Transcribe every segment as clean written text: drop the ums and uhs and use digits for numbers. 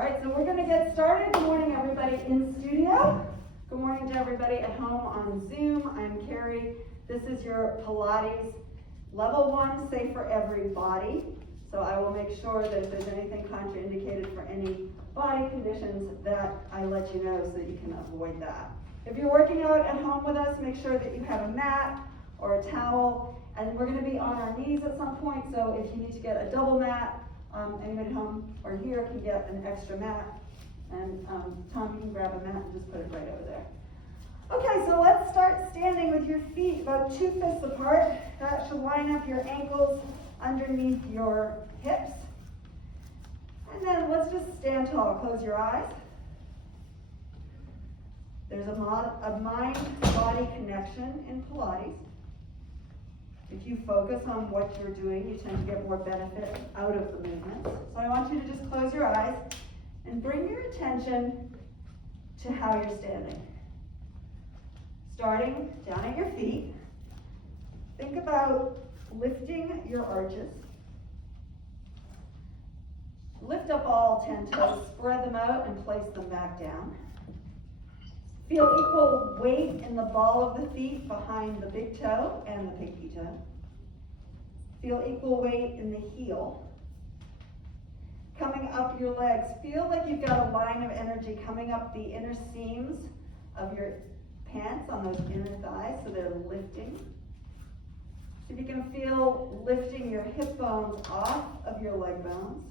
All right, so we're going to get started. Good morning, everybody in studio. Good morning to everybody at home on Zoom. I'm Kerry. This is your Pilates level 1, safe for everybody. So I will make sure that if there's anything contraindicated for any body conditions that I let you know so that you can avoid that. If you're working out at home with us, make sure that you have a mat or a towel. And we're going to be on our knees at some point, so if you need to get a double mat, anybody at home or here can get an extra mat. And Tom, you can grab a mat and just put it right over there. Okay, so let's start standing with your feet about 2 fists apart. That should line up your ankles underneath your hips. And then let's just stand tall. Close your eyes. There's a mind-body connection in Pilates. If you focus on what you're doing, you tend to get more benefit out of the movement. So I want you to just close your eyes and bring your attention to how you're standing. Starting down at your feet, think about lifting your arches. Lift up all 10 toes, spread them out and place them back down. Feel equal weight in the ball of the feet behind the big toe and the pinky toe. Feel equal weight in the heel. Coming up your legs, feel like you've got a line of energy coming up the inner seams of your pants on those inner thighs, so they're lifting. See if you can feel lifting your hip bones off of your leg bones,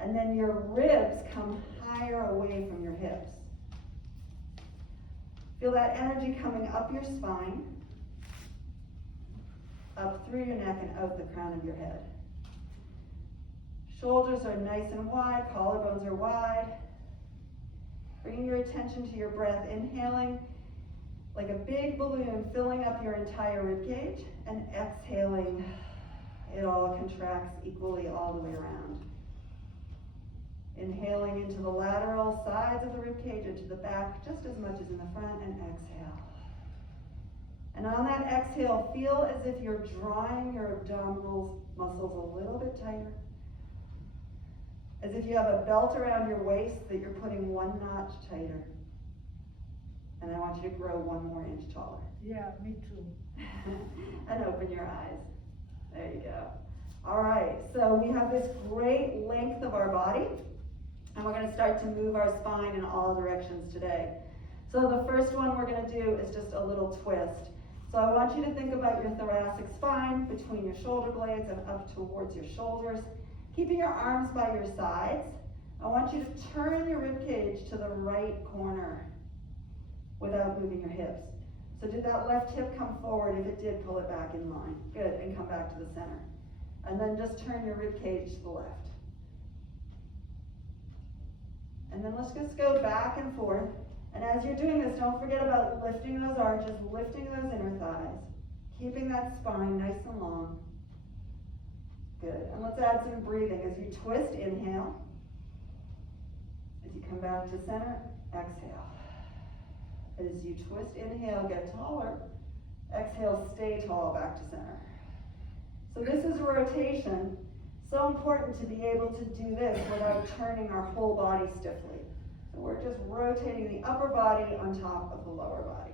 and then your ribs come higher away from your hips. Feel that energy coming up your spine, up through your neck and out the crown of your head. Shoulders are nice and wide, collarbones are wide. Bringing your attention to your breath, inhaling like a big balloon, filling up your entire rib cage, and exhaling, it all contracts equally all the way around. Inhaling into the lateral sides of the ribcage, into the back, just as much as in the front, and exhale. And on that exhale, feel as if you're drawing your abdominal muscles a little bit tighter. As if you have a belt around your waist that you're putting 1 notch tighter. And I want you to grow 1 more inch taller. Yeah, me too. And open your eyes. There you go. All right, so we have this great length of our body. And we're going to start to move our spine in all directions today. So the first one we're going to do is just a little twist. So I want you to think about your thoracic spine between your shoulder blades and up towards your shoulders. Keeping your arms by your sides. I want you to turn your rib cage to the right corner without moving your hips. So did that left hip come forward? If it did, pull it back in line. Good, and come back to the center. And then just turn your rib cage to the left. And then let's just go back and forth. And as you're doing this, don't forget about lifting those arches, lifting those inner thighs, keeping that spine nice and long. Good. And let's add some breathing. As you twist, inhale. As you come back to center, exhale. As you twist, inhale, get taller. Exhale, stay tall, back to center. So this is a rotation. So important to be able to do this without turning our whole body stiffly. So we're just rotating the upper body on top of the lower body.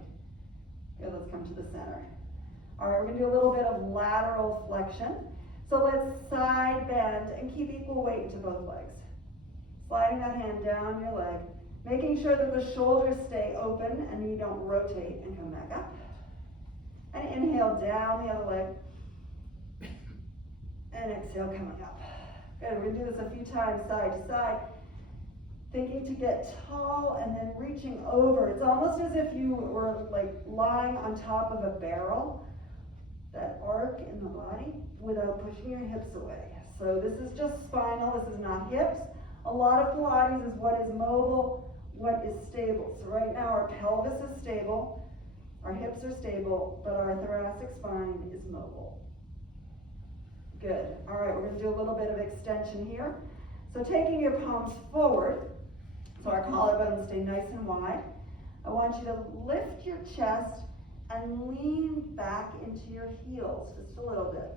Good, let's come to the center. All right, we're going to do a little bit of lateral flexion. So let's side bend and keep equal weight into both legs. Sliding that hand down your leg, making sure that the shoulders stay open and you don't rotate and come back up. And inhale down the other leg. And exhale, coming up. Good, we're going to do this a few times, side to side. Thinking to get tall and then reaching over. It's almost as if you were like lying on top of a barrel. That arc in the body without pushing your hips away. So this is just spinal, this is not hips. A lot of Pilates is what is mobile, what is stable. So right now our pelvis is stable, our hips are stable, but our thoracic spine is mobile. Good. All right, we're going to do a little bit of extension here. So taking your palms forward, so our collarbones stay nice and wide. I want you to lift your chest and lean back into your heels just a little bit.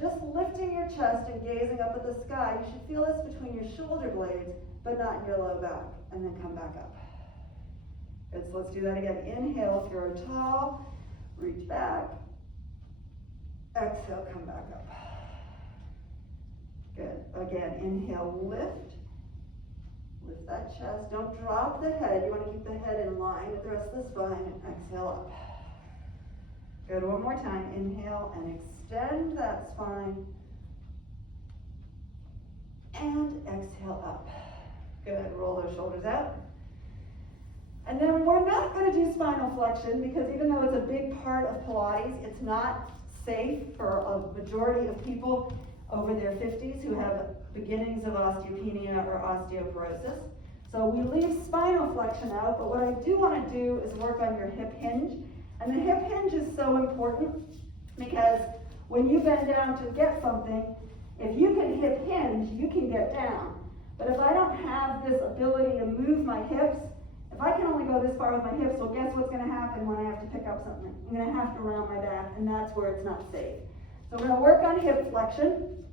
Just lifting your chest and gazing up at the sky. You should feel this between your shoulder blades, but not in your low back. And then come back up. Good, so let's do that again. Inhale, throw tall, reach back. Exhale, come back up. Good, again, inhale, lift. Lift that chest, don't drop the head. You want to keep the head in line with the rest of the spine, and exhale up. Good, one more time, inhale and extend that spine. And exhale up. Good, roll those shoulders out. And then we're not going to do spinal flexion because even though it's a big part of Pilates, it's not safe for a majority of people over their 50s who have beginnings of osteopenia or osteoporosis. So we leave spinal flexion out, but what I do want to do is work on your hip hinge. And the hip hinge is so important because when you bend down to get something, if you can hip hinge, you can get down. But if I don't have this ability to move my hips, if I can only go this far with my hips, well, guess what's going to happen when I have to pick up something? I'm going to have to round my back, and that's where it's not safe. So we're going to work on hip flexion.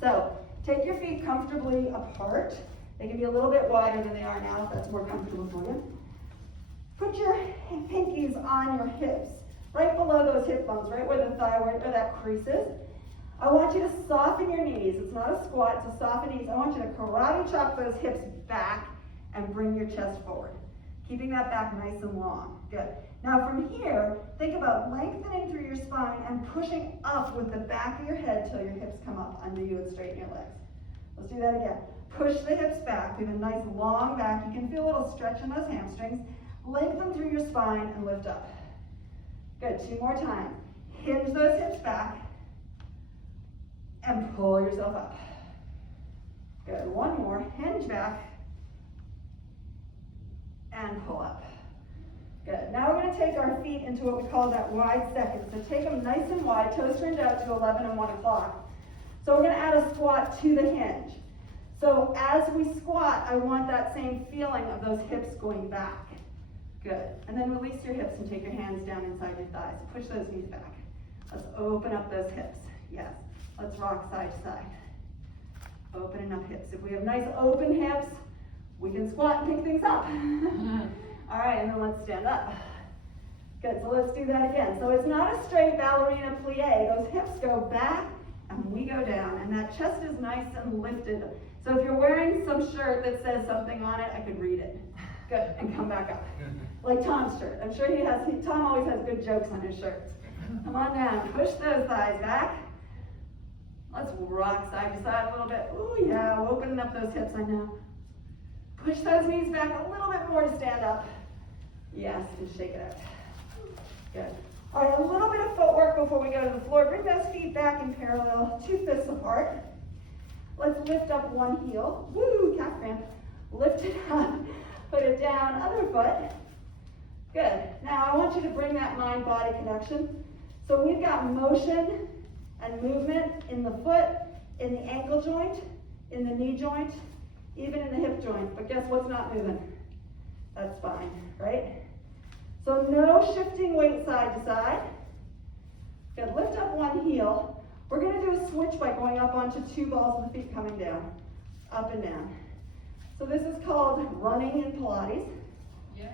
So take your feet comfortably apart. They can be a little bit wider than they are now if that's more comfortable for you. Put your pinkies on your hips, right below those hip bones, right where the thyroid or that crease is. I want you to soften your knees. It's not a squat, it's a soften knees. I want you to karate chop those hips back and bring your chest forward. Keeping that back nice and long. Good. Now from here, think about lengthening through your spine and pushing up with the back of your head till your hips come up under you and straighten your legs. Let's do that again. Push the hips back. We have a nice long back. You can feel a little stretch in those hamstrings. Lengthen through your spine and lift up. Good. 2 more times. Hinge those hips back and pull yourself up. Good. 1 more. Hinge back and pull up. Good. Now we're going to take our feet into what we call that wide second. So take them nice and wide, toes turned out to 11 and 1 o'clock. So we're going to add a squat to the hinge. So as we squat, I want that same feeling of those hips going back. Good. And then release your hips and take your hands down inside your thighs. Push those knees back. Let's open up those hips. Yes. Let's rock side to side. Opening up hips. If we have nice open hips, we can squat and pick things up. All right, and then let's stand up. Good, so let's do that again. So it's not a straight ballerina plie. Those hips go back and we go down, and that chest is nice and lifted. So if you're wearing some shirt that says something on it, I could read it. Good, and come back up. Like Tom's shirt. I'm sure Tom always has good jokes on his shirts. Come on down, push those thighs back. Let's rock side to side a little bit. Ooh, yeah, opening up those hips, I know. Push those knees back a little bit more to stand up. Yes, and shake it out. Good. All right, a little bit of footwork before we go to the floor. Bring those feet back in parallel, 2 fists apart. Let's lift up one heel. Woo, calf cramp. Lift it up, put it down, other foot. Good. Now I want you to bring that mind-body connection. So we've got motion and movement in the foot, in the ankle joint, in the knee joint, even in the hip joint. But guess what's not moving? That spine, right? So no shifting weight side to side. Good. Lift up one heel. We're going to do a switch by going up onto 2 balls of the feet coming down, up and down. So this is called running in Pilates. Yay.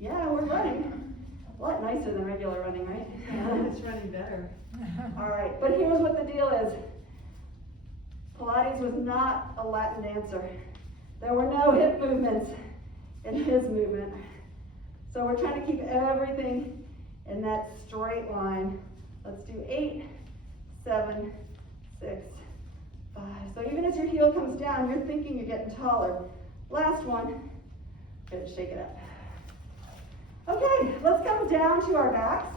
Yeah, we're running. A lot nicer than regular running, right? It's running better. All right, but here's what the deal is. Pilates was not a Latin dancer. There were no hip movements in his movement. So we're trying to keep everything in that straight line. Let's do 8, 7, 6, 5. So even as your heel comes down, you're thinking you're getting taller. Last one. Good, shake it up. Okay, let's come down to our backs.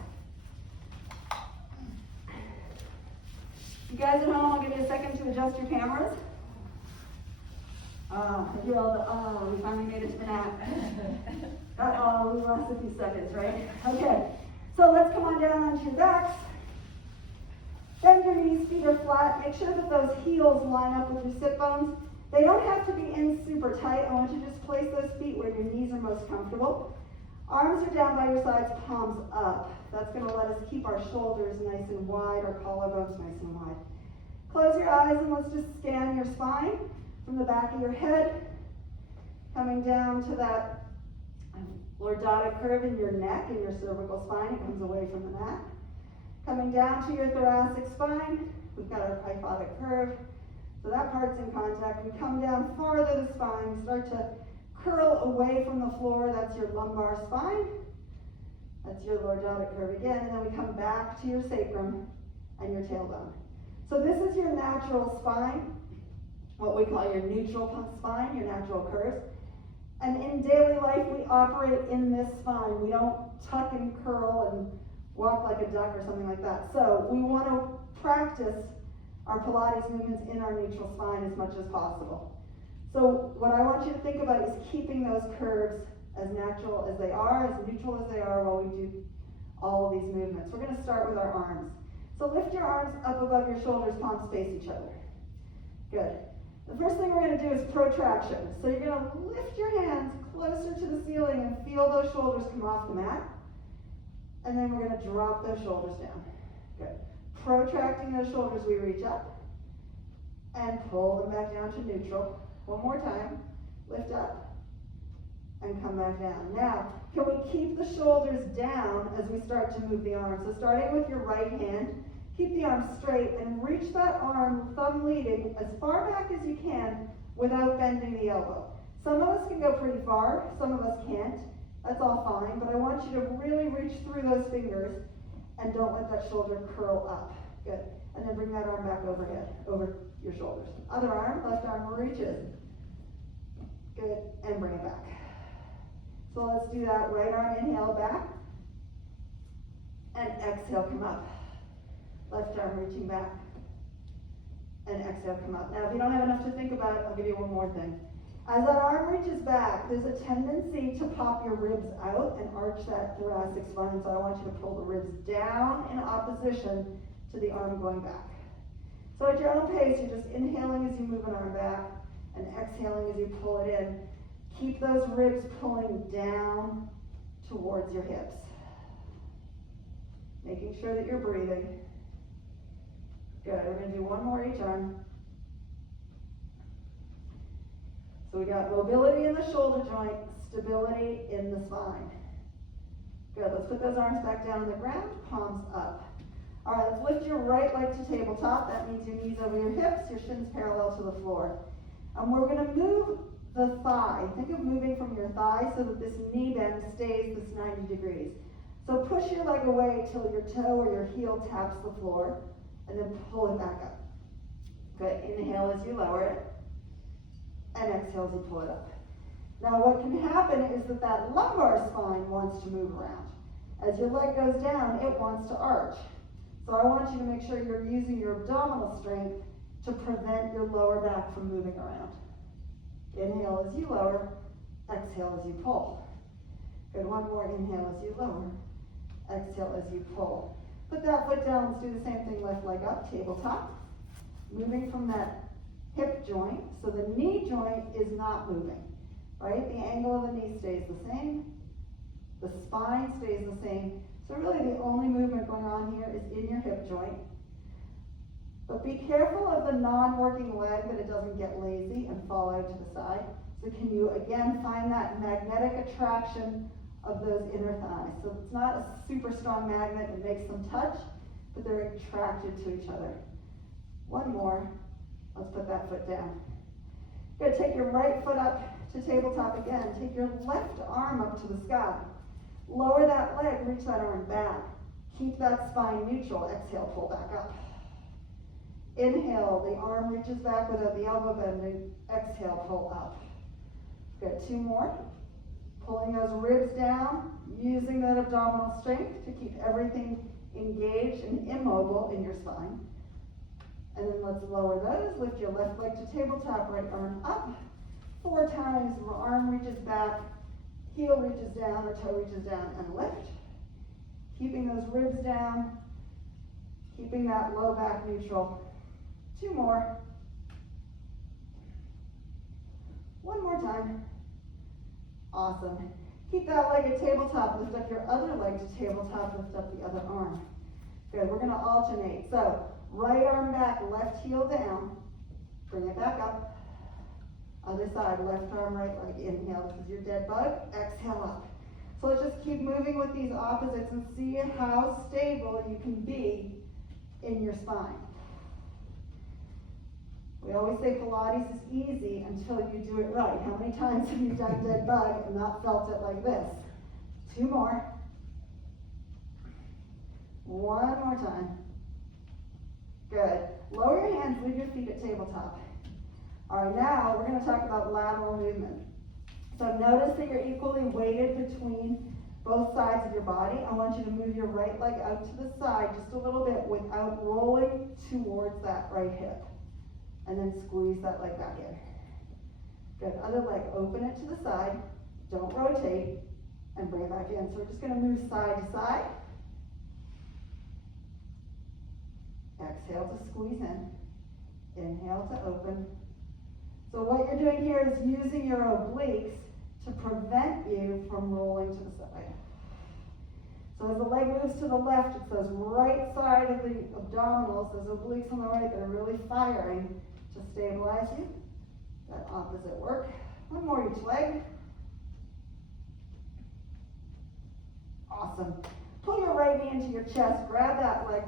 You guys at home, I'll give you a second to adjust your cameras. We finally made it to the nap. We lost a few seconds, right? Okay, so let's come on down onto your backs. Bend your knees, feet are flat. Make sure that those heels line up with your sit bones. They don't have to be in super tight. I want you to just place those feet where your knees are most comfortable. Arms are down by your sides, palms up. That's going to let us keep our shoulders nice and wide, our collarbones nice and wide. Close your eyes and let's just scan your spine from the back of your head, coming down to that lordotic curve in your neck and your cervical spine. It comes away from the mat. Coming down to your thoracic spine, we've got our kyphotic curve. So that part's in contact. We come down farther the spine, start to curl away from the floor. That's your lumbar spine. That's your lordotic curve again. And then we come back to your sacrum and your tailbone. So this is your natural spine, what we call your neutral spine, your natural curves. And in daily life, we operate in this spine. We don't tuck and curl and walk like a duck or something like that. So we want to practice our Pilates movements in our neutral spine as much as possible. So what I want you to think about is keeping those curves as natural as they are, as neutral as they are while we do all of these movements. We're going to start with our arms. So lift your arms up above your shoulders, palms face each other. Good. The first thing we're going to do is protraction. So you're going to lift your hands closer to the ceiling and feel those shoulders come off the mat. And then we're going to drop those shoulders down. Good. Protracting those shoulders, we reach up and pull them back down to neutral. One more time. Lift up and come back down. Now, can we keep the shoulders down as we start to move the arms? So starting with your right hand, keep the arm straight and reach that arm, thumb leading, as far back as you can without bending the elbow. Some of us can go pretty far, some of us can't. That's all fine, but I want you to really reach through those fingers and don't let that shoulder curl up. Good. And then bring that arm back overhead, over your shoulders. Other arm, left arm reaches. Good. And bring it back. So let's do that. Right arm, inhale back. And exhale, come up. Left arm reaching back. And exhale, come up. Now, if you don't have enough to think about, I'll give you one more thing. As that arm reaches back, there's a tendency to pop your ribs out and arch that thoracic spine. So I want you to pull the ribs down in opposition to the arm going back. So at your own pace, you're just inhaling as you move an arm back and exhaling as you pull it in. Keep those ribs pulling down towards your hips. Making sure that you're breathing. Good. We're going to do one more each arm. So we got mobility in the shoulder joint, stability in the spine. Good. Let's put those arms back down on the ground, palms up. All right, let's lift your right leg to tabletop. That means your knees over your hips, your shins parallel to the floor. And we're going to move the thigh. Think of moving from your thigh so that this knee bend stays this 90 degrees. So push your leg away till your toe or your heel taps the floor, and then pull it back up. Good. Inhale as you lower it, and exhale as you pull it up. Now what can happen is that that lumbar spine wants to move around. As your leg goes down, it wants to arch. So I want you to make sure you're using your abdominal strength to prevent your lower back from moving around. Inhale as you lower, exhale as you pull. Good, one more inhale as you lower, exhale as you pull. Put that foot down, let's do the same thing, left leg up, tabletop. Moving from that hip joint, so the knee joint is not moving, right? The angle of the knee stays the same, the spine stays the same. So really the only movement going on here is in your hip joint. But be careful of the non-working leg that it doesn't get lazy and fall out to the side. So can you again find that magnetic attraction of those inner thighs? So it's not a super strong magnet that makes them touch, but they're attracted to each other. One more. Let's put that foot down. Good, take your right foot up to tabletop again. Take your left arm up to the sky. Lower that leg, reach that arm back. Keep that spine neutral. Exhale, pull back up. Inhale, the arm reaches back without the elbow bending. Exhale, pull up. Good, two more. Pulling those ribs down, using that abdominal strength to keep everything engaged and immobile in your spine. And then let's lower those. Lift your left leg to tabletop, right arm up. 4 times, arm reaches back, heel reaches down, or toe reaches down, and lift. Keeping those ribs down, keeping that low back neutral. 2 more. One more time. Awesome. Keep that leg at tabletop. Lift up your other leg to tabletop. Lift up the other arm. Good. We're going to alternate. So right arm back, that left heel down. Bring it back up. Other side, left arm, right leg. Inhale, this is your dead bug. Exhale up. So let's just keep moving with these opposites and see how stable you can be in your spine. We always say Pilates is easy until you do it right. How many times have you done dead bug and not felt it like this? 2 more. 1 more time. Good. Lower your hands, leave your feet at tabletop. All right, now we're going to talk about lateral movement. So notice that you're equally weighted between both sides of your body. I want you to move your right leg out to the side just a little bit without rolling towards that right hip. And then squeeze that leg back in. Good. Other leg, open it to the side. Don't rotate. And bring it back in. So we're just going to move side to side. Exhale to squeeze in. Inhale to open. So what you're doing here is using your obliques to prevent you from rolling to the side. So as the leg moves to the left, it's those right side of the abdominals, those obliques on the right that are really firing to stabilize you. That opposite work. 1 more each leg. Awesome. Pull your right knee into your chest, grab that leg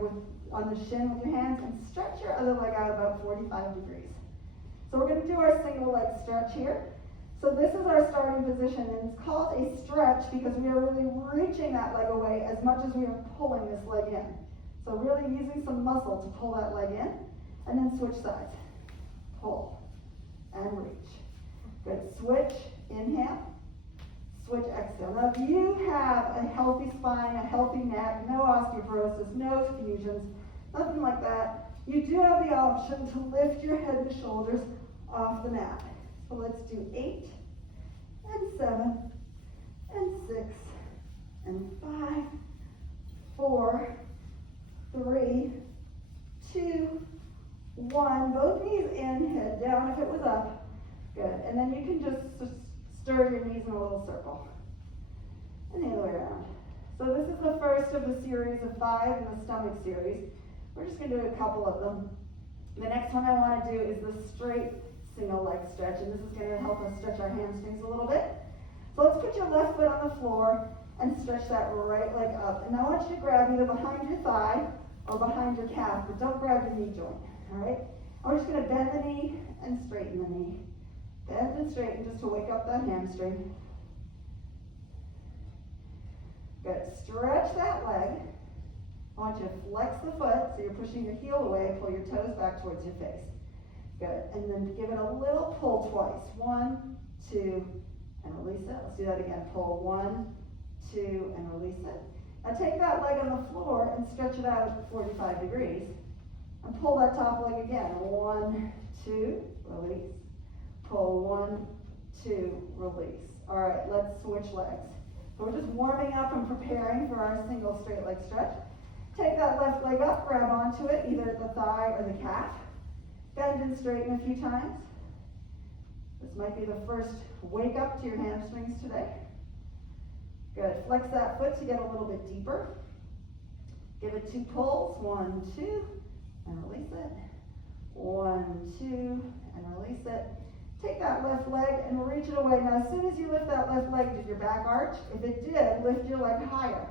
on the shin with your hands, and stretch your other leg out about 45 degrees. So we're going to do our single leg stretch here. So this is our starting position, and it's called a stretch because we are really reaching that leg away as much as we are pulling this leg in. So really using some muscle to pull that leg in, and then switch sides. Pull and reach. Good. Switch, inhale. Switch, exhale. Now if you have a healthy spine, a healthy neck, no osteoporosis, no fusions, nothing like that, you do have the option to lift your head and shoulders off the mat. So let's do 8 and 7 and 6 and 5, 4, 3, 2, 1. Both knees in, head down if it was up. Good. And then you can just stir your knees in a little circle. And the other way around. So this is the first of the series of 5 in the stomach series. We're just going to do a couple of them. The next one I want to do is the straight single leg stretch, and this is going to help us stretch our hamstrings a little bit. So let's put your left foot on the floor and stretch that right leg up. And now I want you to grab either behind your thigh or behind your calf, but don't grab your knee joint, all right? And we're just going to bend the knee and straighten the knee. Bend and straighten just to wake up that hamstring. Good. Stretch that leg. I want you to flex the foot so you're pushing your heel away, pull your toes back towards your face. Good. And then give it a little pull twice. 1, 2, and release it. Let's do that again. Pull 1, 2, and release it. Now take that leg on the floor and stretch it out at 45 degrees. And pull that top leg again. 1, 2, release. Pull 1, 2, release. All right, let's switch legs. So we're just warming up and preparing for our single straight leg stretch. Take that left leg up, grab onto it, either the thigh or the calf. Bend and straighten a few times. This might be the first wake up to your hamstrings today. Good. Flex that foot to get a little bit deeper. Give it 2 pulls. 1, 2, and release it. 1, 2, and release it. Take that left leg and reach it away. Now, as soon as you lift that left leg, did your back arch? If it did, lift your leg higher.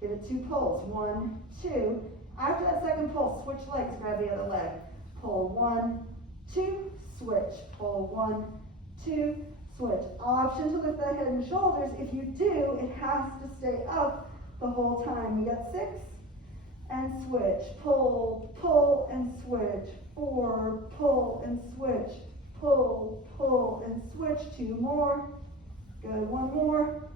Give it 2 pulls. 1, 2. After that second pull, switch legs, grab the other leg. Pull 1, 2, switch. Pull 1, 2, switch. Option to lift that head and shoulders. If you do, it has to stay up the whole time. We got 6, and switch. Pull, pull, and switch. 4, pull, and switch. Pull, pull, and switch. 2 more. Good. 1 more.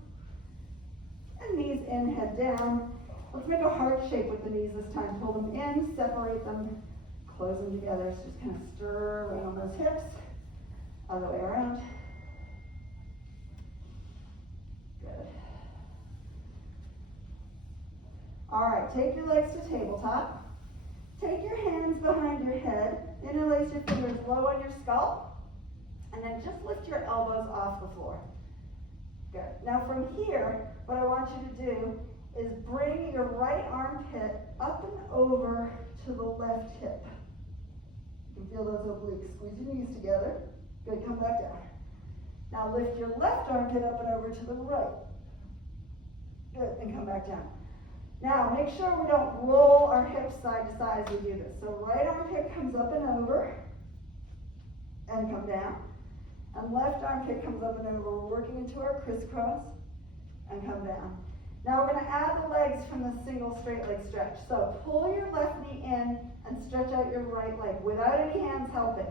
And knees in, head down. Let's make a heart shape with the knees this time. Pull them in, separate them, close them together. So just kind of stir around those hips. Other way around. Good. All right, take your legs to tabletop. Take your hands behind your head. Interlace your fingers low on your skull. And then just lift your elbows off the floor. Good. Now from here, what I want you to do is bring your right armpit up and over to the left hip. feel those obliques. Squeeze your knees together. Good, come back down. Now lift your left armpit up and over to the right. Good, and come back down. Now make sure we don't roll our hips side to side as we do this. So right armpit comes up and over, and come down. And left armpit comes up and over. We're working into our crisscross, and come down. Now we're going to add the legs from the single straight leg stretch. So pull your left knee in and stretch out your right leg without any hands helping.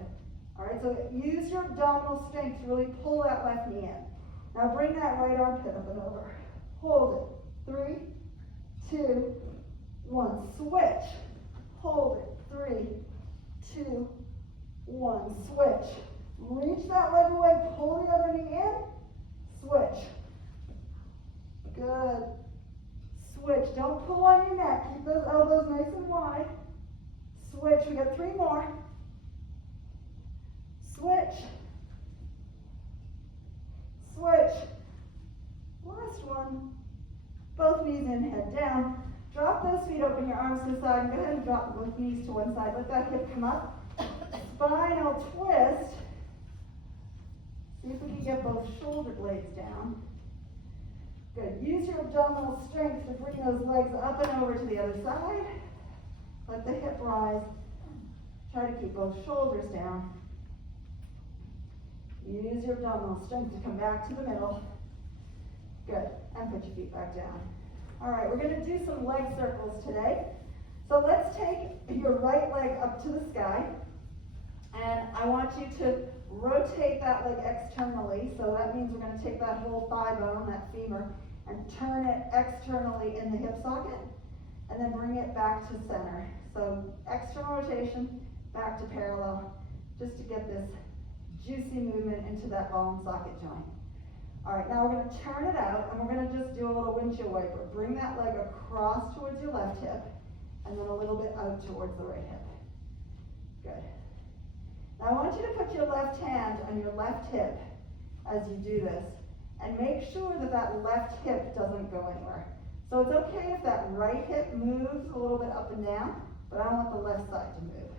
All right, so use your abdominal strength to really pull that left knee in. Now bring that right armpit up and over. Hold it. 3, 2, 1. Switch. Hold it. 3, 2, 1. Switch. Reach that leg away. Pull the other knee in. Switch. Good. Switch. Don't pull on your neck. Keep those elbows nice and wide. Switch. We got 3 more. Switch. Switch. Last one. Both knees in, head down. Drop those feet, open your arms to the side, and go ahead and drop both knees to one side. Let that hip come up. Spinal twist. See if we can get both shoulder blades down. Good. Use your abdominal strength to bring those legs up and over to the other side. Let the hip rise. Try to keep both shoulders down. Use your abdominal strength to come back to the middle. Good. And put your feet back down. All right, we're going to do some leg circles today. So let's take your right leg up to the sky. And I want you to rotate that leg externally. So that means we're going to take that whole thigh bone, that femur, and turn it externally in the hip socket. And then bring it back to center. So external rotation, back to parallel, just to get this juicy movement into that ball and socket joint. All right, now we're going to turn it out, and we're going to just do a little windshield wiper. Bring that leg across towards your left hip, and then a little bit out towards the right hip. Good. Now I want you to put your left hand on your left hip as you do this, and make sure that that left hip doesn't go anywhere. So it's okay if that right hip moves a little bit up and down, but I don't want the left side to move.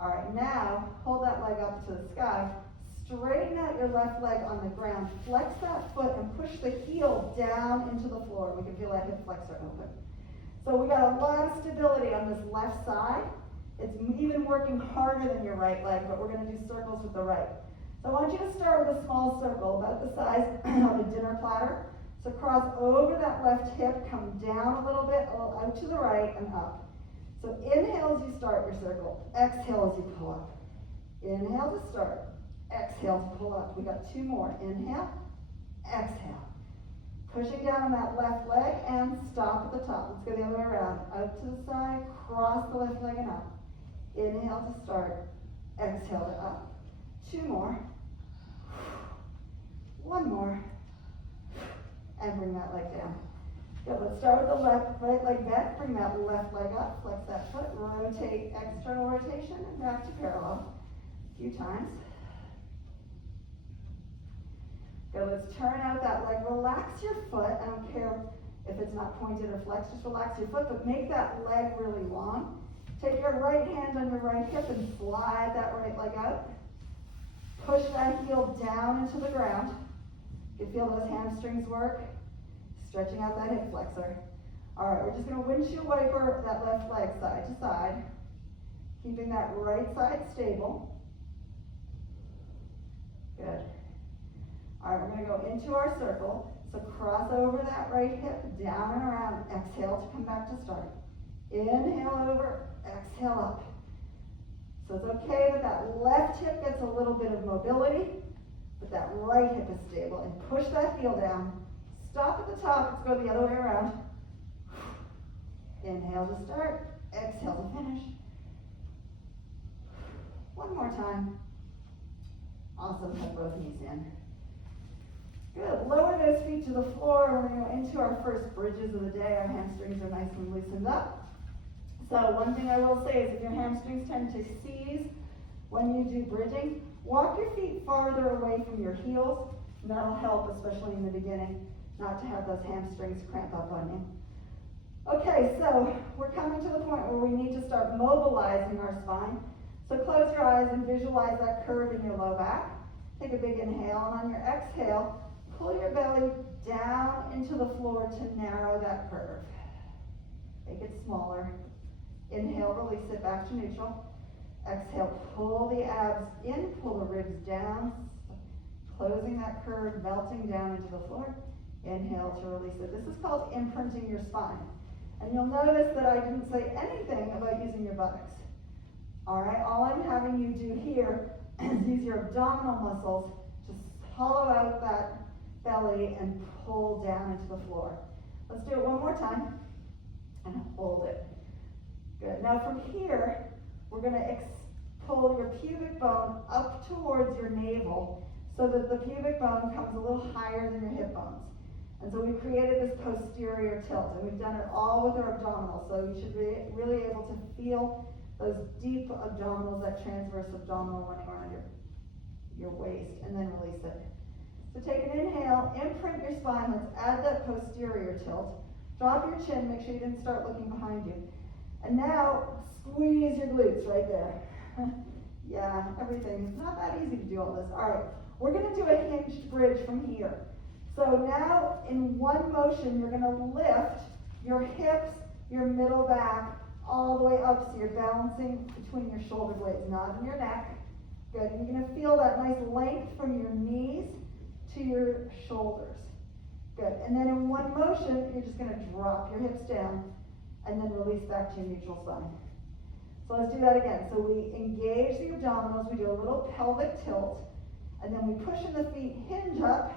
All right, now hold that leg up to the sky. Straighten out your left leg on the ground. Flex that foot and push the heel down into the floor. We can feel that hip flexor open. So we got a lot of stability on this left side. It's even working harder than your right leg, but we're going to do circles with the right. So I want you to start with a small circle, about the size of a dinner platter. So cross over that left hip, come down a little bit, out to the right and up. So inhale as you start your circle. Exhale as you pull up. Inhale to start. Exhale to pull up. We got 2 more. Inhale, exhale. Pushing down on that left leg and stop at the top. Let's go the other way around. Out to the side, cross the left leg and up. Inhale to start. Exhale to up. 2 more. 1 more. And bring that leg down. Good. Let's start with the right leg back. Bring that left leg up. Flex that foot. Rotate, external rotation, and back to parallel. A few times. Good, let's turn out that leg. Relax your foot. I don't care if it's not pointed or flexed, just relax your foot, but make that leg really long. Take your right hand on your right hip and slide that right leg out. Push that heel down into the ground. You can feel those hamstrings work. Stretching out that hip flexor. All right, we're just going to windshield wiper that left leg side to side, keeping that right side stable. Good. All right, we're going to go into our circle. So cross over that right hip, down and around. Exhale to come back to start. Inhale over, exhale up. So it's okay that that left hip gets a little bit of mobility, but that right hip is stable. And push that heel down. Stop at the top. Let's go the other way around. Inhale to start. Exhale to finish. 1 more time. Awesome. Put both knees in. Good. Lower those feet to the floor. We're going to go into our first bridges of the day. Our hamstrings are nice and loosened up. So one thing I will say is if your hamstrings tend to seize when you do bridging, walk your feet farther away from your heels. And that'll help, especially in the beginning, not to have those hamstrings cramp up on you. Okay, so we're coming to the point where we need to start mobilizing our spine. So close your eyes and visualize that curve in your low back. Take a big inhale, and on your exhale, pull your belly down into the floor to narrow that curve. Make it smaller. Inhale, release it back to neutral. Exhale, pull the abs in, pull the ribs down, closing that curve, melting down into the floor. Inhale to release it. This is called imprinting your spine. And you'll notice that I didn't say anything about using your buttocks. All right, all I'm having you do here is use your abdominal muscles to hollow out that belly and pull down into the floor. Let's do it one more time and hold it. Good. Now from here, we're going to pull your pubic bone up towards your navel so that the pubic bone comes a little higher than your hip bones. And so we've created this posterior tilt, and we've done it all with our abdominals, so you should be really able to feel those deep abdominals, that transverse abdominal running around your waist, and then release it. So take an inhale, imprint your spine, let's add that posterior tilt. Drop your chin, make sure you didn't start looking behind you. And now, squeeze your glutes right there. Yeah, everything, it's not that easy to do all this. All right, we're gonna do a hinged bridge from here. So now, in one motion, you're gonna lift your hips, your middle back, all the way up, so you're balancing between your shoulder blades, not in your neck. Good, you're gonna feel that nice length from your knees to your shoulders. Good, and then in one motion, you're just gonna drop your hips down and then release back to your neutral spine. So let's do that again. So we engage the abdominals, we do a little pelvic tilt, and then we push in the feet, hinge up,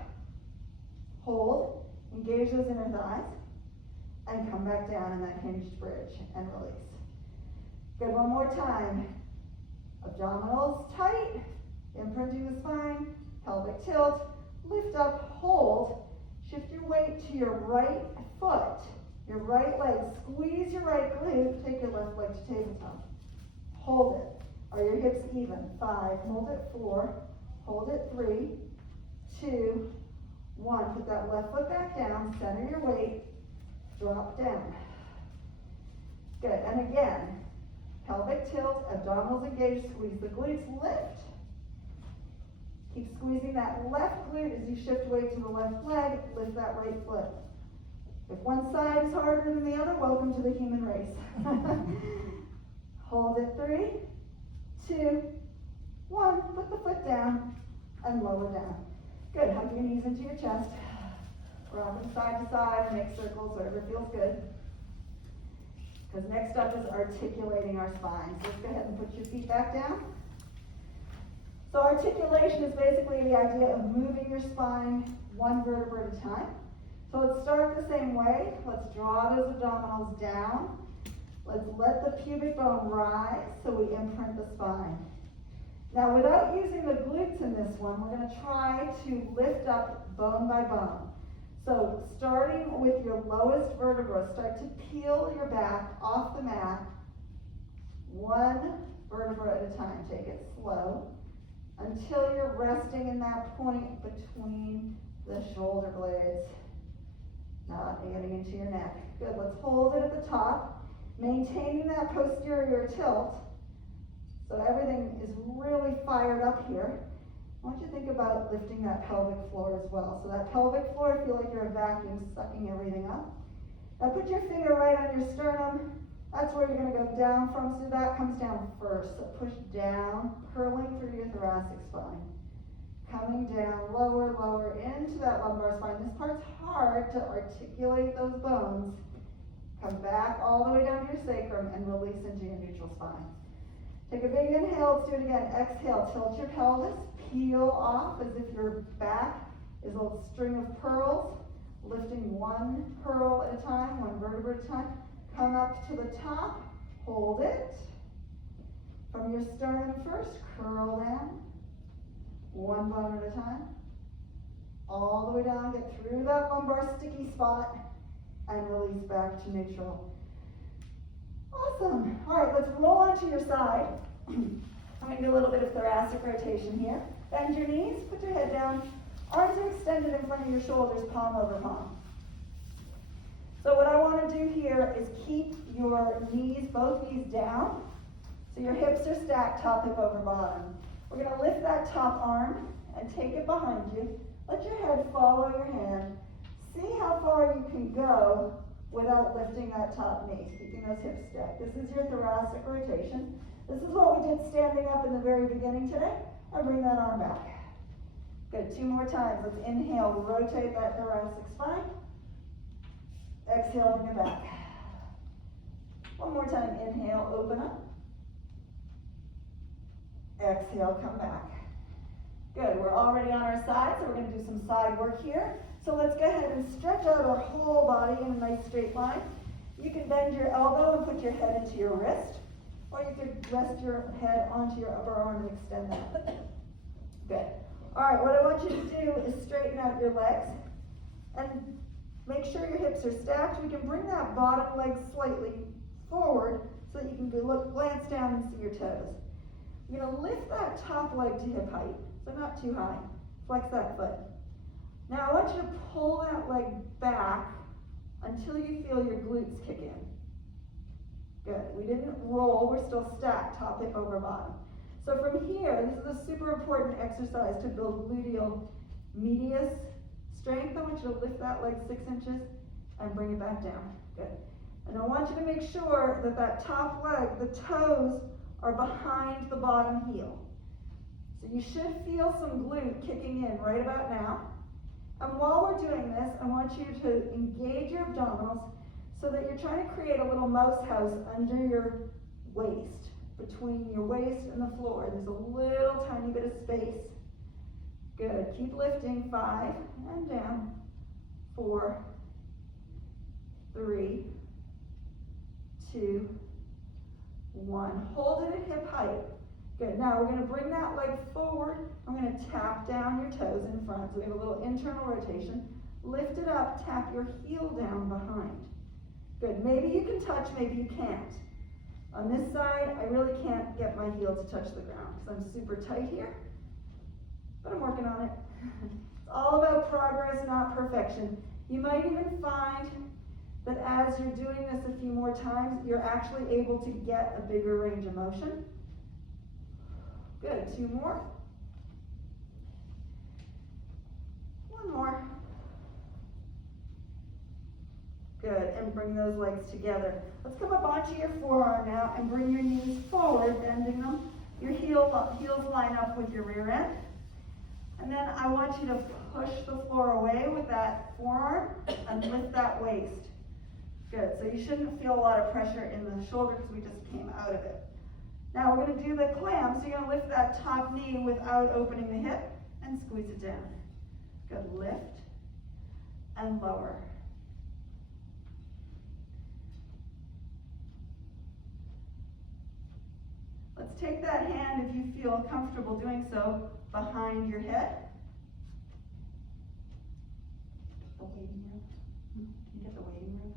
hold, engage those inner thighs, and come back down in that hinged bridge and release. Good, one more time. Abdominals tight, imprinting the spine, pelvic tilt, lift up, hold, shift your weight to your right foot, your right leg, squeeze your right glute, take your left leg to tabletop. Hold it. Are your hips even? 5, hold it, 4, hold it, 3, 2, 1. Put that left foot back down, center your weight, drop down. Good, and again, pelvic tilt, abdominals engaged, squeeze the glutes, lift. Keep squeezing that left glute as you shift weight to the left leg, lift that right foot. If one side is harder than the other, welcome to the human race. Hold it, 3, 2, 1, put the foot down and lower down. Good, hug your knees into your chest. Rock them side to side and make circles, whatever feels good. Because next up is articulating our spine. So let's go ahead and put your feet back down. So articulation is basically the idea of moving your spine one vertebra at a time. So let's start the same way. Let's draw those abdominals down. Let's let the pubic bone rise so we imprint the spine. Now without using the glutes in this one, we're going to try to lift up bone by bone. So starting with your lowest vertebra, start to peel your back off the mat, one vertebra at a time. Take it slow until you're resting in that point between the shoulder blades, not getting into your neck. Good, let's hold it at the top, maintaining that posterior tilt so everything is really fired up here. I want you to think about lifting that pelvic floor as well. So that pelvic floor, feel like you're a vacuum sucking everything up. Now put your finger right on your sternum. That's where you're going to go down from. So that comes down first. So push down, curling through your thoracic spine. Coming down, lower, lower into that lumbar spine. This part's hard to articulate those bones. Come back all the way down to your sacrum and release into your neutral spine. Take a big inhale, let's do it again. Exhale, tilt your pelvis, peel off as if your back is a string of pearls, lifting one pearl at a time, one vertebra at a time. Come up to the top, hold it. From your sternum first, curl down, one bone at a time. All the way down, get through that lumbar sticky spot, and release back to neutral. Awesome. All right, let's roll onto your side. I'm going to do a little bit of thoracic rotation here. Bend your knees, put your head down. Arms are extended in front of your shoulders, palm over palm. So what I want to do here is keep your knees, both knees down. So your hips are stacked, top hip over bottom. We're gonna lift that top arm and take it behind you. Let your head follow your hand. See how far you can go without lifting that top knee, keeping those hips stacked. This is your thoracic rotation. This is what we did standing up in the very beginning today. And bring that arm back. Good, 2 more times. Let's inhale, rotate that thoracic spine. Exhale, bring it back. 1 more time, inhale, open up. Exhale, come back. Good, we're already on our side, so we're gonna do some side work here. So let's go ahead and stretch out our whole body in a nice straight line. You can bend your elbow and put your head into your wrist, or you could rest your head onto your upper arm and extend that. Good. All right, what I want you to do is straighten out your legs and make sure your hips are stacked. We can bring that bottom leg slightly forward so that you can glance down and see your toes. You're gonna lift that top leg to hip height, so not too high. Flex that foot. Now I want you to pull that leg back until you feel your glutes kick in. Good, we didn't roll, we're still stacked, top hip over bottom. So from here, this is a super important exercise to build gluteal medius strength. I want you to lift that leg 6 inches and bring it back down. Good. And I want you to make sure that that top leg, the toes, are behind the bottom heel. So you should feel some glute kicking in right about now. And while we're doing this, I want you to engage your abdominals so that you're trying to create a little mouse house under your waist, between your waist and the floor. There's a little tiny bit of space. Good, keep lifting, 5, and down, 4, 3, 2, 1. Hold it at hip height. Good, now we're gonna bring that leg forward. I'm gonna tap down your toes in front. So we have a little internal rotation. Lift it up, tap your heel down behind. Good, maybe you can touch, maybe you can't. On this side, I really can't get my heel to touch the ground because I'm super tight here, but I'm working on it. It's all about progress, not perfection. You might even find that as you're doing this a few more times, you're actually able to get a bigger range of motion. Good, 2 more. 1 more. Good, and bring those legs together. Let's come up onto your forearm now and bring your knees forward, bending them. Your heels line up with your rear end. And then I want you to push the floor away with that forearm and lift that waist. Good, so you shouldn't feel a lot of pressure in the shoulder because we just came out of it. Now we're gonna do the clam, so you're gonna lift that top knee without opening the hip and squeeze it down. Good, lift and lower. Let's take that hand, if you feel comfortable doing so, behind your head. The waiting room. Can you get the waiting room?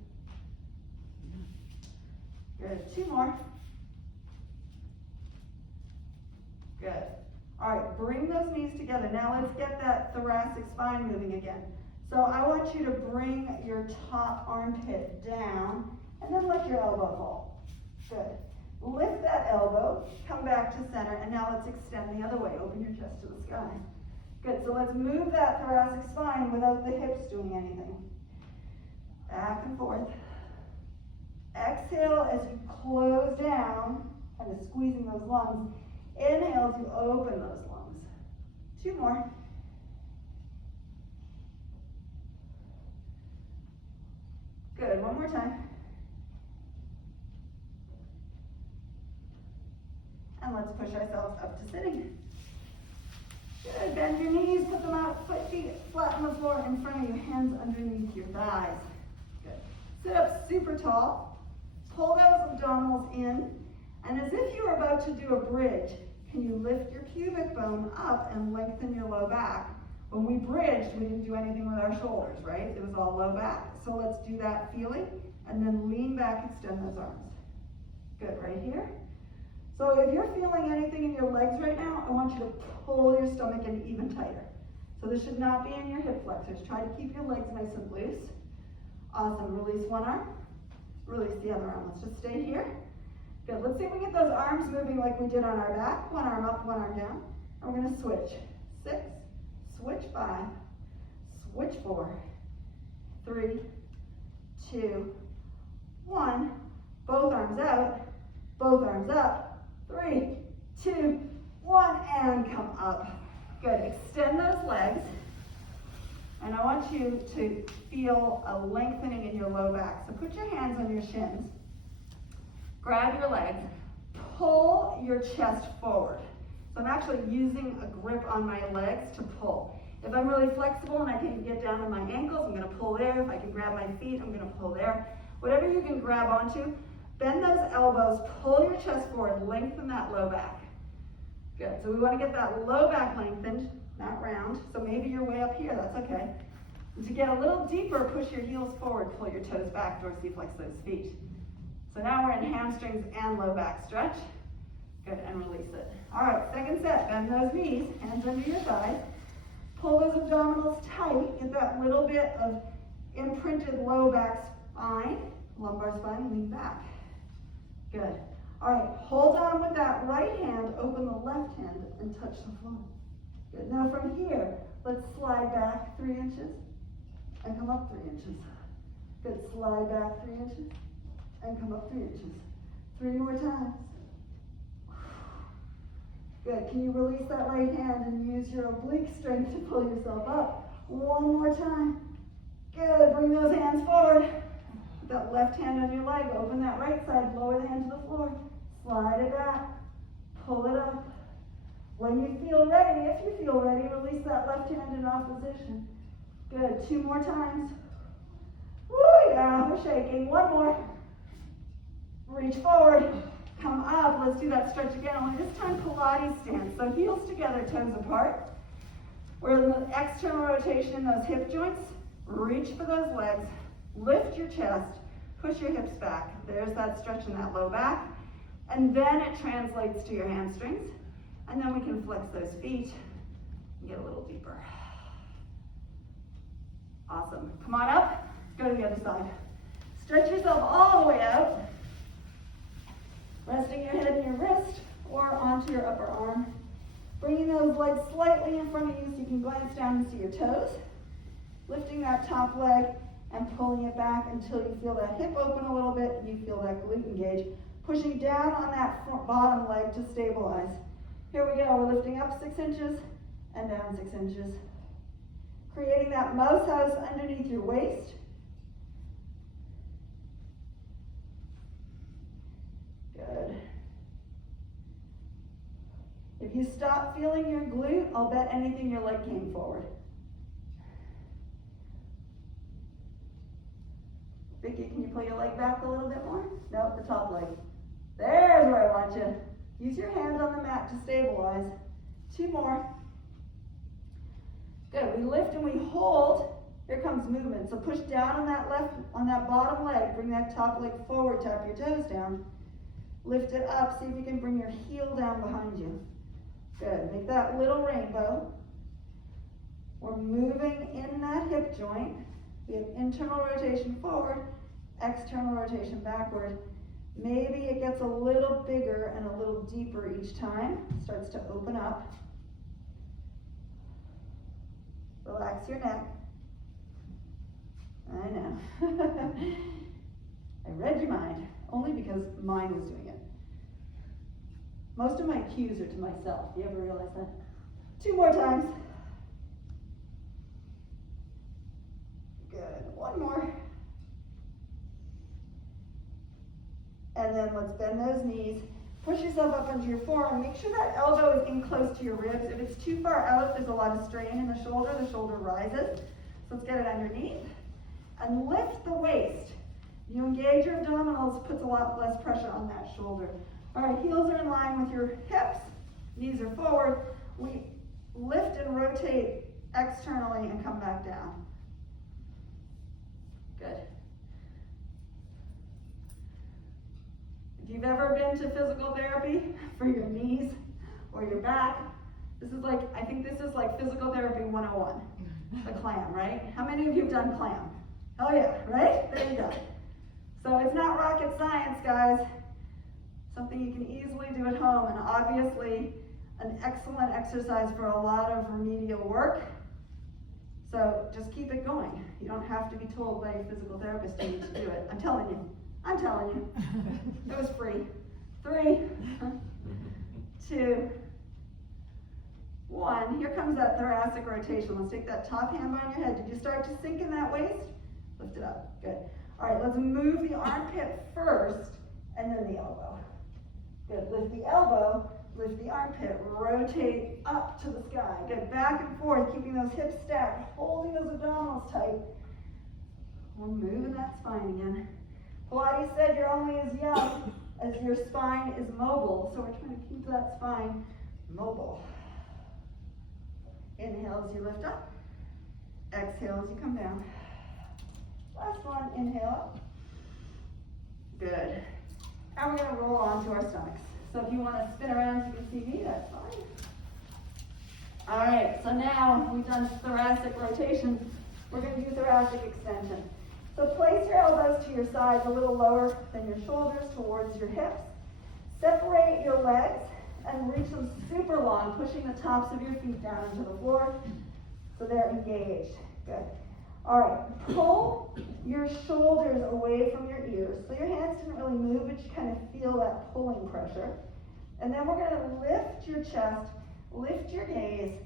Good, 2 more. Good. All right, bring those knees together. Now let's get that thoracic spine moving again. So I want you to bring your top armpit down and then let your elbow fall. Good. Lift that elbow, come back to center, and now let's extend the other way. Open your chest to the sky. Good, so let's move that thoracic spine without the hips doing anything. Back and forth. Exhale as you close down, kind of squeezing those lungs. Inhale as you open those lungs. 2 more. Good, 1 more time. And let's push ourselves up to sitting. Good, bend your knees, put them out, feet flat on the floor in front of you, hands underneath your thighs. Good. Sit up super tall, pull those abdominals in, and as if you were about to do a bridge, can you lift your pubic bone up and lengthen your low back? When we bridged, we didn't do anything with our shoulders, right? It was all low back. So let's do that feeling, and then lean back, extend those arms. Good, right here. So if you're feeling anything in your legs right now, I want you to pull your stomach in even tighter. So this should not be in your hip flexors. Try to keep your legs nice and loose. Awesome, release one arm, release the other arm. Let's just stay here. Good, let's see if we get those arms moving like we did on our back. One arm up, one arm down. And we're gonna switch. 6, switch 5, switch 4, 3, 2, 1. Both arms out, both arms up. 3, 2, 1, and come up. Good, extend those legs. And I want you to feel a lengthening in your low back. So put your hands on your shins. Grab your legs. Pull your chest forward. So I'm actually using a grip on my legs to pull. If I'm really flexible and I can get down to my ankles, I'm going to pull there. If I can grab my feet, I'm going to pull there. Whatever you can grab onto, bend those elbows, pull your chest forward, lengthen that low back. Good, so we want to get that low back lengthened, not round. So maybe you're way up here, that's okay. And to get a little deeper, push your heels forward, pull your toes back, dorsiflex those feet. So now we're in hamstrings and low back stretch. Good, and release it. All right, second set, bend those knees, hands under your thighs. Pull those abdominals tight, get that little bit of imprinted low back spine, lumbar spine, lean back. Good. All right, hold on with that right hand, open the left hand, and touch the floor. Good. Now from here, let's slide back 3 inches and come up 3 inches. Good. Slide back 3 inches and come up 3 inches. 3 more times. Good. Can you release that right hand and use your oblique strength to pull yourself up? 1 more time. Good. Bring those hands forward. Put that left hand on your leg. Open that right side. Lower the hand to the floor. Slide it back. Pull it up. When you feel ready, if you feel ready, release that left hand in opposition. Good. 2 more times. Woo, yeah, we're shaking. 1 more. Reach forward. Come up. Let's do that stretch again. Only this time Pilates stance. So heels together, toes apart. We're in the external rotation in those hip joints. Reach for those legs. Lift your chest. Push your hips back. There's that stretch in that low back. And then it translates to your hamstrings. And then we can flex those feet and get a little deeper. Awesome. Come on up. Let's go to the other side. Stretch yourself all the way out. Resting your head in your wrist or onto your upper arm. Bringing those legs slightly in front of you so you can glance down and see your toes. Lifting that top leg and pulling it back until you feel that hip open a little bit and you feel that glute engage. Pushing down on that bottom leg to stabilize. Here we go, we're lifting up 6 inches and down 6 inches. Creating that mouse house underneath your waist. Good. If you stop feeling your glute, I'll bet anything your leg came forward. Vicky, can you pull your leg back a little bit more? Nope, the top leg. There's where I want you. Use your hand on the mat to stabilize. 2 more. Good, we lift and we hold. Here comes movement. So push down on that bottom leg. Bring that top leg forward, tap your toes down. Lift it up, see if you can bring your heel down behind you. Good, make that little rainbow. We're moving in that hip joint. We have internal rotation forward, external rotation backward. Maybe it gets a little bigger and a little deeper each time. Starts to open up. Relax your neck. I know. I read your mind, only because mine was doing it. Most of my cues are to myself. Do you ever realize that? 2 more times. Good. 1 more. And then let's bend those knees. Push yourself up onto your forearm. Make sure that elbow is in close to your ribs. If it's too far out, there's a lot of strain in the shoulder rises. So let's get it underneath. And lift the waist. You engage your abdominals, puts a lot less pressure on that shoulder. All right, heels are in line with your hips. Knees are forward. We lift and rotate externally and come back down. Good. If you've ever been to physical therapy for your knees or your back, I think this is like physical therapy 101, the clam, right? How many of you have done clam? Oh yeah, right? There you go. So it's not rocket science, guys. Something you can easily do at home, and obviously an excellent exercise for a lot of remedial work. So just keep it going. You don't have to be told by your physical therapist you need to do it. I'm telling you. It was free. 3, 2, 1. Here comes that thoracic rotation. Let's take that top hand behind your head. Did you start to sink in that waist? Lift it up. Good. All right, let's move the armpit first and then the elbow. Good. Lift the elbow, lift the armpit, rotate up to the sky. Good. Back and forth, keeping those hips stacked, holding those abdominals tight. We're moving that spine again. Pilates said you're only as young as your spine is mobile, so we're trying to keep that spine mobile. Inhale as you lift up. Exhale as you come down. Last one, inhale up. Good. And we're going to roll onto our stomachs. So if you want to spin around so you can see me, that's fine. All right, so now we've done thoracic rotation. We're going to do thoracic extension. So place your elbows to your sides a little lower than your shoulders towards your hips. Separate your legs and reach them super long, pushing the tops of your feet down into the floor so they're engaged. Good. All right, pull your shoulders away from your ears. So your hands didn't really move, but you kind of feel that pulling pressure. And then we're going to lift your chest, lift your gaze,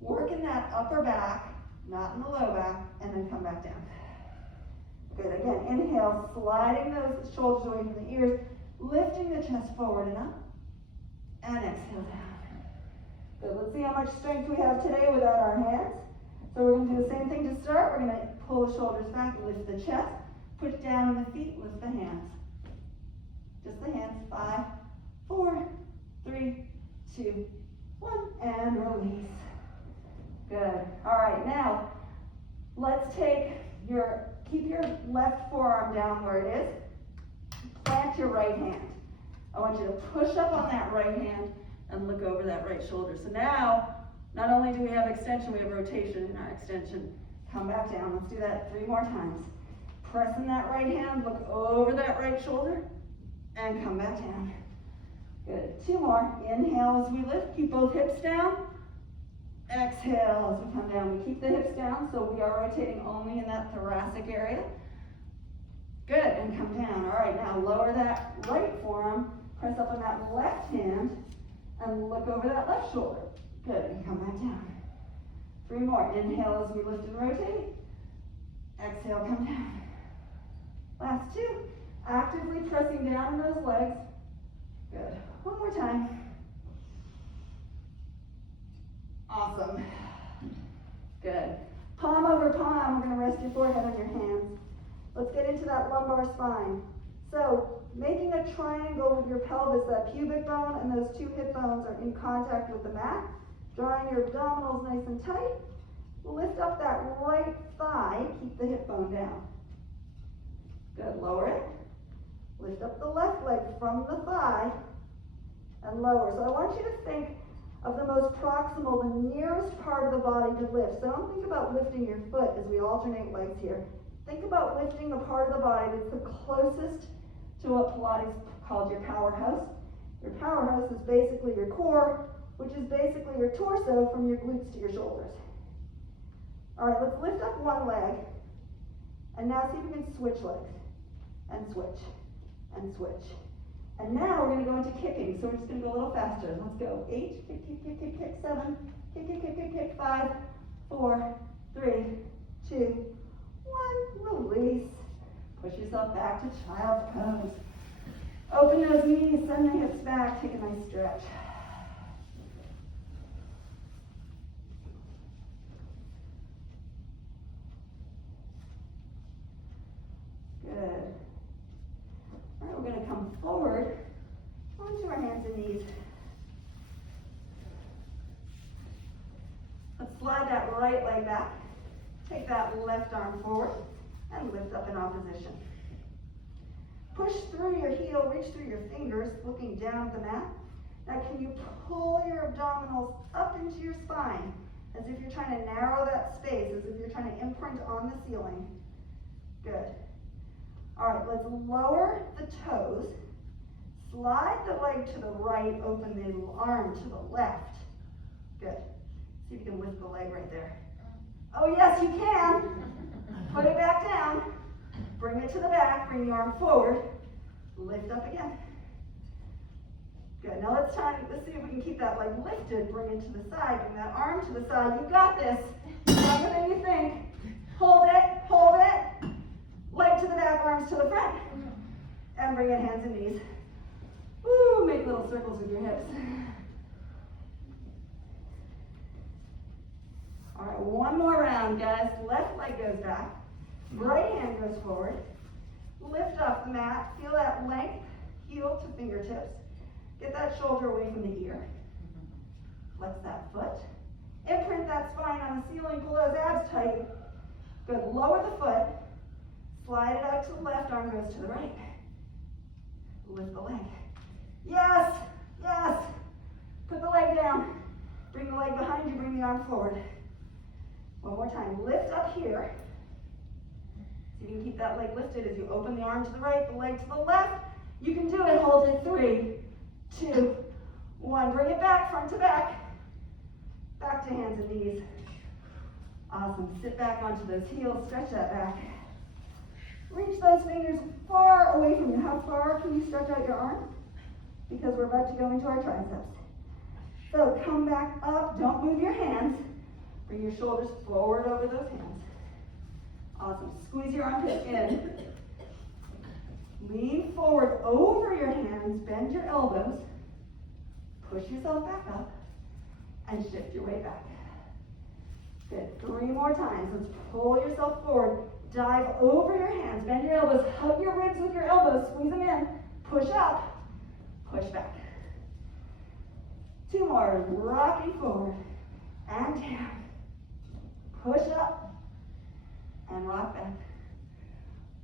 work in that upper back, not in the low back, and then come back down. Good, again, inhale, sliding those shoulders away from the ears, lifting the chest forward and up, and exhale down. Good, let's see how much strength we have today without our hands. So we're going to do the same thing to start. We're going to pull the shoulders back, lift the chest, push down on the feet, lift the hands. Just the hands. 5, 4, 3, 2, 1, and release. Good. All right, now let's keep your left forearm down where it is. Plant your right hand. I want you to push up on that right hand and look over that right shoulder. So now, not only do we have extension, we have rotation in our extension. Come back down. Let's do that 3 more times. Press in that right hand, look over that right shoulder, and come back down. Good. 2 more. Inhale as we lift. Keep both hips down. Exhale as we come down. We keep the hips down, so we are rotating only in that thoracic area. Good. And come down. All right, now lower that right forearm. Press up on that left hand, and look over that left shoulder. Good, and come back down. 3 more. Inhale as we lift and rotate. Exhale, come down. Last 2. Actively pressing down on those legs. Good. 1 more time. Awesome. Good. Palm over palm. We're going to rest your forehead on your hands. Let's get into that lumbar spine. So, making a triangle with your pelvis, that pubic bone and those 2 hip bones are in contact with the mat. Drawing your abdominals nice and tight. Lift up that right thigh. Keep the hip bone down. Good. Lower it. Lift up the left leg from the thigh and lower. So I want you to think of the most proximal, the nearest part of the body to lift. So don't think about lifting your foot as we alternate legs here. Think about lifting the part of the body that's the closest to what Pilates called your powerhouse. Your powerhouse is basically your core, which is basically your torso from your glutes to your shoulders. All right, let's lift up one leg, and now see if we can switch legs, and switch, and switch. And now we're going to go into kicking, so we're just going to go a little faster. Let's go. 8, kick, kick, kick, kick, kick, 7, kick, kick, kick, kick, kick, 5, 4, 3, 2, 1, release. Push yourself back to child's pose. Open those knees, send the hips back, take a nice stretch. Good. All right, we're going to come forward onto our hands and knees. Let's slide that right leg back. Take that left arm forward and lift up in opposition. Push through your heel, reach through your fingers, looking down at the mat. Now can you pull your abdominals up into your spine as if you're trying to narrow that space, as if you're trying to imprint on the ceiling. Good. All right, let's lower the toes, Slide the leg to the right, open the arm to the left. Good. See if you can lift the leg right there. Oh yes, you can. Put it back down. Bring it to the back, bring the arm forward. Lift up again. Good, now let's see if we can keep that leg lifted, bring it to the side, bring that arm to the side. You got this. Not the thing you think. Hold it. Leg to the back, arms to the front. And bring it hands and knees. Woo, make little circles with your hips. All right, one more round, guys. Left leg goes back. Right hand goes forward. Lift off the mat. Feel that length, heel to fingertips. Get that shoulder away from the ear. Flex that foot. Imprint that spine on the ceiling. Pull those abs tight. Good. Lower the foot. Slide it out to the left. Arm goes to the right. Lift the leg. Yes. Put the leg down. Bring the leg behind you. Bring the arm forward. One more time. Lift up here. So you can keep that leg lifted as you open the arm to the right, the leg to the left. You can do it. Hold it. 3, 2, 1. Bring it back, front to back. Back to hands and knees. Awesome. Sit back onto those heels. Stretch that back. Reach those fingers far away from you. How far can you stretch out your arm? Because we're about to go into our triceps. So come back up. Don't move your hands. Bring your shoulders forward over those hands. Awesome. Squeeze your armpit in. Lean forward over your hands. Bend your elbows. Push yourself back up. And shift your way back. Good. 3 more times. Let's pull yourself forward. Dive over your hands. Bend your elbows. Hug your ribs with your elbows. Squeeze them in. Push up. Push back. 2 more. Rocking forward. And down. Push up. And rock back.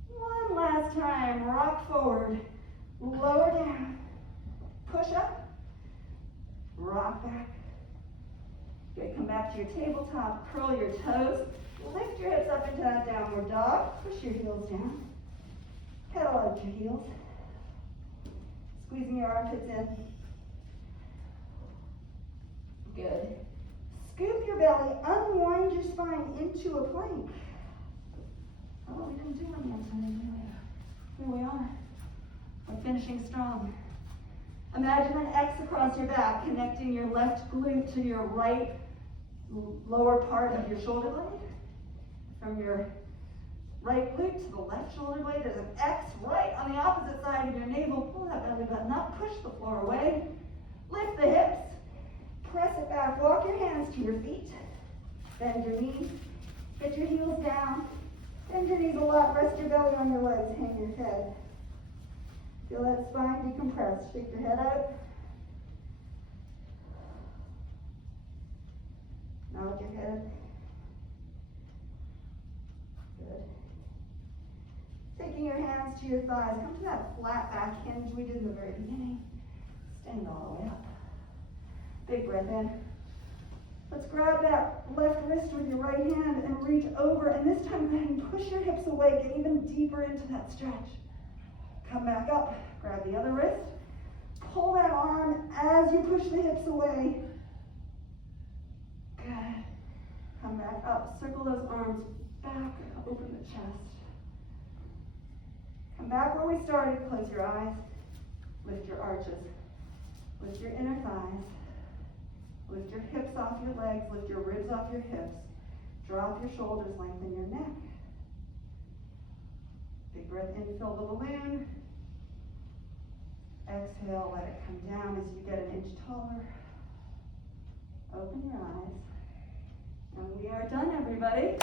One last time. Rock forward. Lower down. Push up. Rock back. Good. Come back to your tabletop. Curl your toes. Lift your hips up into that downward dog. Push your heels down. Pedal out your heels. Squeezing your armpits in. Good. Scoop your belly. Unwind your spine into a plank. Oh, we didn't do one yet today, did we? Here we are. We're finishing strong. Imagine an X across your back, connecting your left glute to your right lower part of your shoulder blade. From your right glute to the left shoulder blade, there's an X right on the opposite side of your navel. Pull that belly button up, push the floor away. Lift the hips, press it back, walk your hands to your feet. Bend your knees, get your heels down. Bend your knees a lot, rest your belly on your legs, hang your head. Feel that spine decompress, shake your head out. Nod your head. Good. Taking your hands to your thighs, come to that flat back hinge we did in the very beginning. Stand all the way up. Big breath in. Let's grab that left wrist with your right hand and reach over, and this time go ahead and push your hips away, get even deeper into that stretch. Come back up, grab the other wrist, pull that arm as you push the hips away. Good. Come back up, circle those arms back, open the chest. Come back where we started, close your eyes, lift your arches, lift your inner thighs, lift your hips off your legs, lift your ribs off your hips, drop your shoulders, lengthen your neck. Big breath in, fill the balloon. Exhale, let it come down as you get an inch taller. Open your eyes. And we are done, everybody.